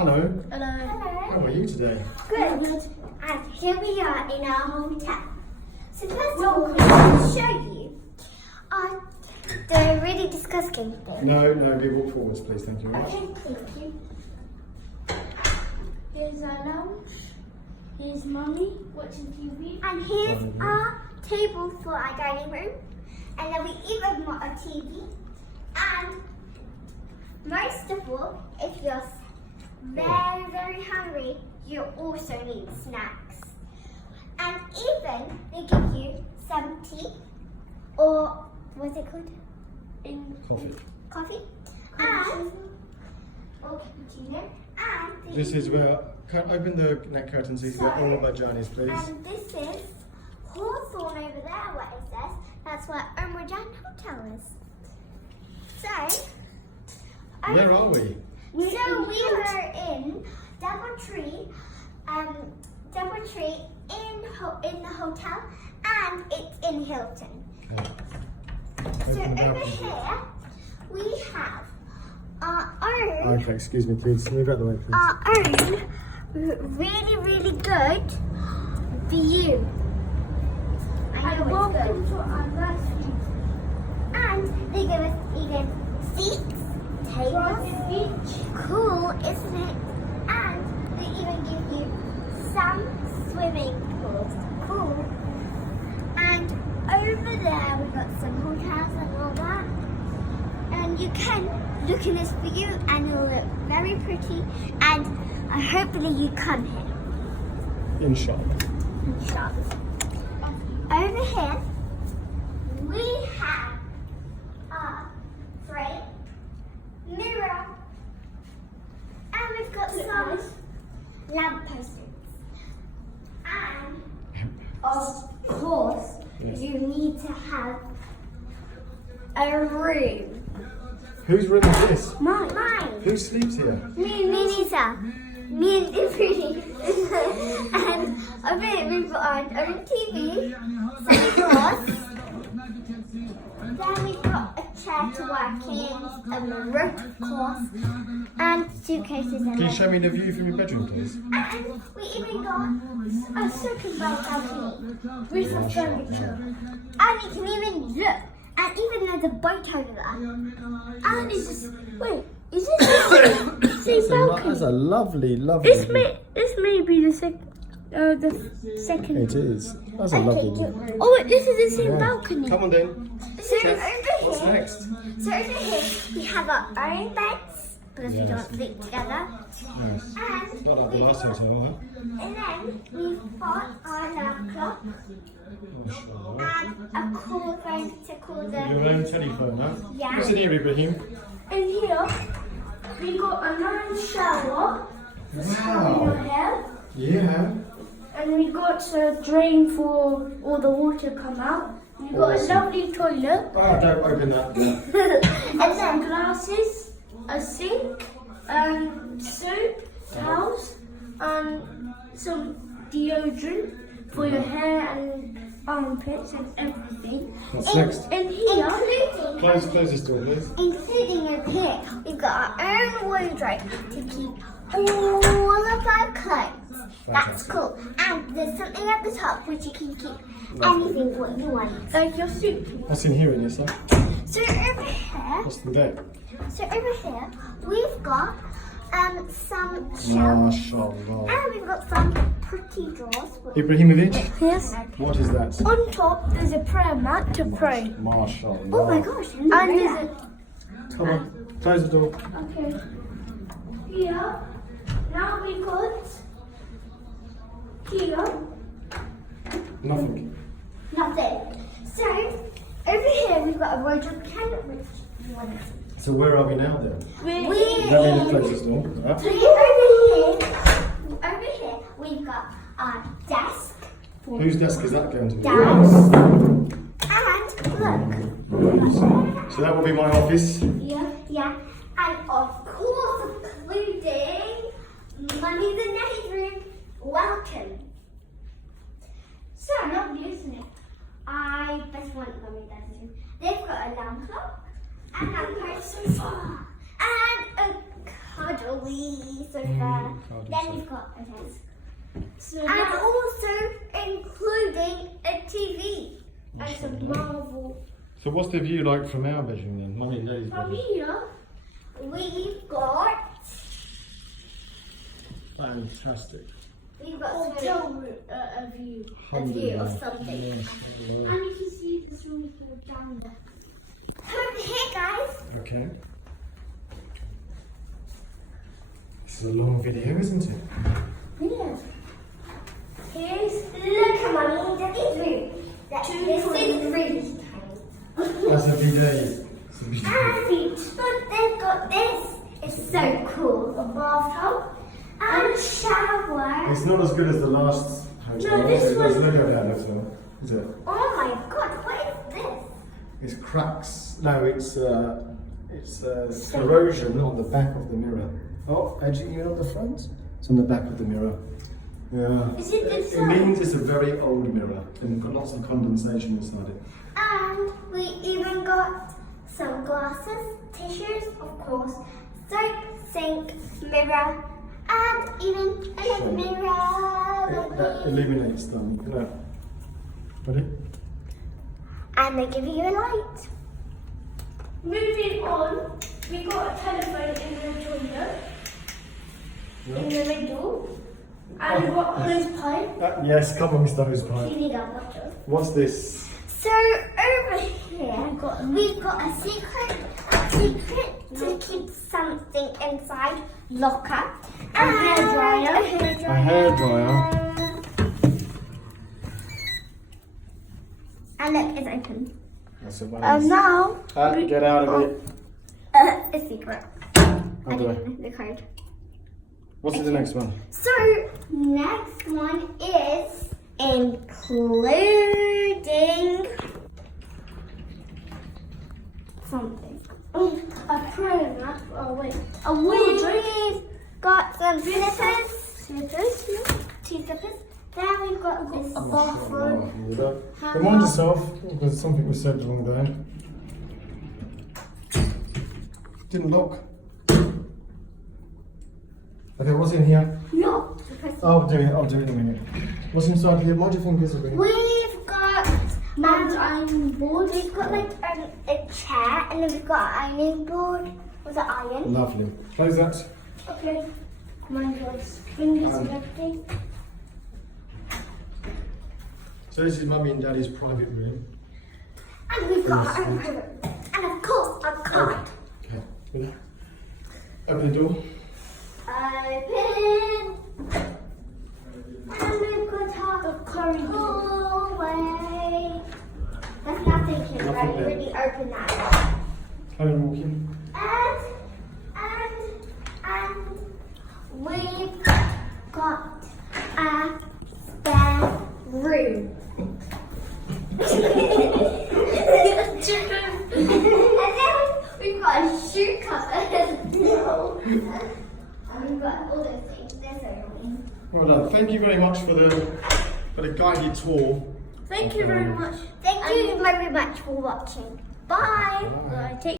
Hello. Hello. How are you today? Good. And here we are in our hotel. So first of all, I'll show you. Do I really discuss game thing? No, we walk forwards, please. Thank you very much. Okay, thank you. Here's our lounge. Here's Mummy watching TV. And here's our table for our dining room. And then we even got a TV. And most of all, if you're very, very hungry, you also need snacks. And even they give you some tea or what's it called? Coffee. And or cappuccino. And This is where, open the net curtain so you can get all of our journeys, please. and this is Hawthorne over there, what it says. That's where Umrajan Hotel is. So, Where are we? So we were in Doubletree in the hotel, and it's in Hilton. So Open it over up. here we have our own Okay, excuse me, please. Move out the way, please. really, really good view. I know it's good. to our nursery. And they give us even seats, tables. Cool, isn't it? And they even give you some swimming pools. Cool. And over there we got some hotels and all that. And you can look in this view and it'll look very pretty. And hopefully you come here. Inshallah. Over here, we have a frame, mirror, and we've got some lampposts. And of course, Yes. you need to have a room. Whose room is this? Mine. Who sleeps here? Me and Lisa. Me and Ibrahim. And over here we've got our own TV, some drawers. Then we've got a chair to work in, a rope of course, and suitcases and Can you show me the view from your bedroom, please? And we even got a second balcony with some furniture. And you can even look, and even there's a boat over there. And it's just, wait, is this the same balcony? That's a lovely view. This may be the second. It is. That's a lovely view. Oh, wait, this is the same Yeah. balcony. Come on then. So What's over here, next? we have our own beds because we don't sleep together. Yes. And Not like the last hotel, huh? And then we've got our alarm clock Mashallah. and a cool phone to call Your them. own telephone, huh? Yeah. What's in here, Ibrahim? And here, we got a nice shower for scrubbing your hair. Yeah. And we got a drain for all the water come out. We got Awesome. a lovely toilet. Oh, don't open that. And some glasses, a sink, soap, towels, some deodorant for your hair and armpits and everything. What's next? And here, Close this door, please. Including over here, we've got our own wardrobe to keep all of our clothes. That's Fantastic. cool. And there's something at the top which you can keep anything what you want. like your suitcase. What's in here, Anissa? So over here, What's the deck? we've got some shelves. Mashallah. And we've got some pretty drawers. Ibrahimovic, Yes. what is that? On top, there's a prayer mat to pray. Mashallah. Oh my gosh. And there's a Come on, close the door. Okay. Here. Now we got here. Nothing. Nothing. So over here we've got a wardrobe cabinet which you want to see. So where are we now then? We Is that mean to close this door? Huh? So over here we've got our desk. Whose desk is that going to be? Down. And look. So that will be my office. Yeah. And of course including Mummy's and Daddy's room. Welcome. So lovely, isn't it? I best want Mummy and Daddy's room. They've got a lamp clock and a person and a cuddle wee sofa. Then we've got a desk. And also including a TV and some Marvel. So what's the view like from our bedroom then? Mummy and Daddy's From bedroom. here, we've got Fantastic. A view. a view of something. Yes, And you can see the swimming pool down there. Over here, guys. okay. This is a long video, isn't it? Yeah. Look at Mummy and Daddy's room. This is really tiny. That's a bidet. It's a bidet. And look, they've got this. It's so cool. A bathtub and a shower. It's not as good as the last hotel. No, this It does was- look like that hotel, is it? Oh my god, what is this? It's cracks. No, it's corrosion on the back of the mirror. Oh, edging you on the front? It's on the back of the mirror. Yeah. Is it this It means it's a very old mirror and got lots of condensation inside it. And we even got some glasses, tissues, of course, soap, sink, mirror, and even a Sure. mirror. That illuminates them. No. Ready? And they give you a light. Moving on, we got a telephone in the toilet, in the middle, and we got a hose pipe. Yes, come on, Mr. Hosepipe. Cleaning up water. What's this? So over here, we've got a secret to keep something inside locker. And hairdryer. A hairdryer. And look, it's open. That's a one. And now, Get out of it. a secret. How I do I? don't know the code. What's the next one? So, next one is including something. A program. Oh wait. A We've got some slippers, two slippers. Then we've got this bathroom. Remind yourself, there's something was said wrong there. Didn't lock. Okay, what's in here? No. I'll do it in a minute. What's inside here? Mind your fingers a bit. We've got Man's ironing board. We've got like a chair, and then we've got an ironing board with an iron. Lovely. Close that. Okay. My God's fingers and everything. So this is Mummy and Daddy's private room. And we've got our own room. And of course, a card. Okay. Relax. Open the door. Open. And we've got our hallway. There's nothing here, right? Nothing You there. already opened that. Carry on walking. And we've got a spare room. And then we've got a shoe cupboard. And we've got all those things. They're so annoying. Well done. Thank you very much for the guided tour. Thank you very much. Thank you very much for watching. Bye. Bye. Take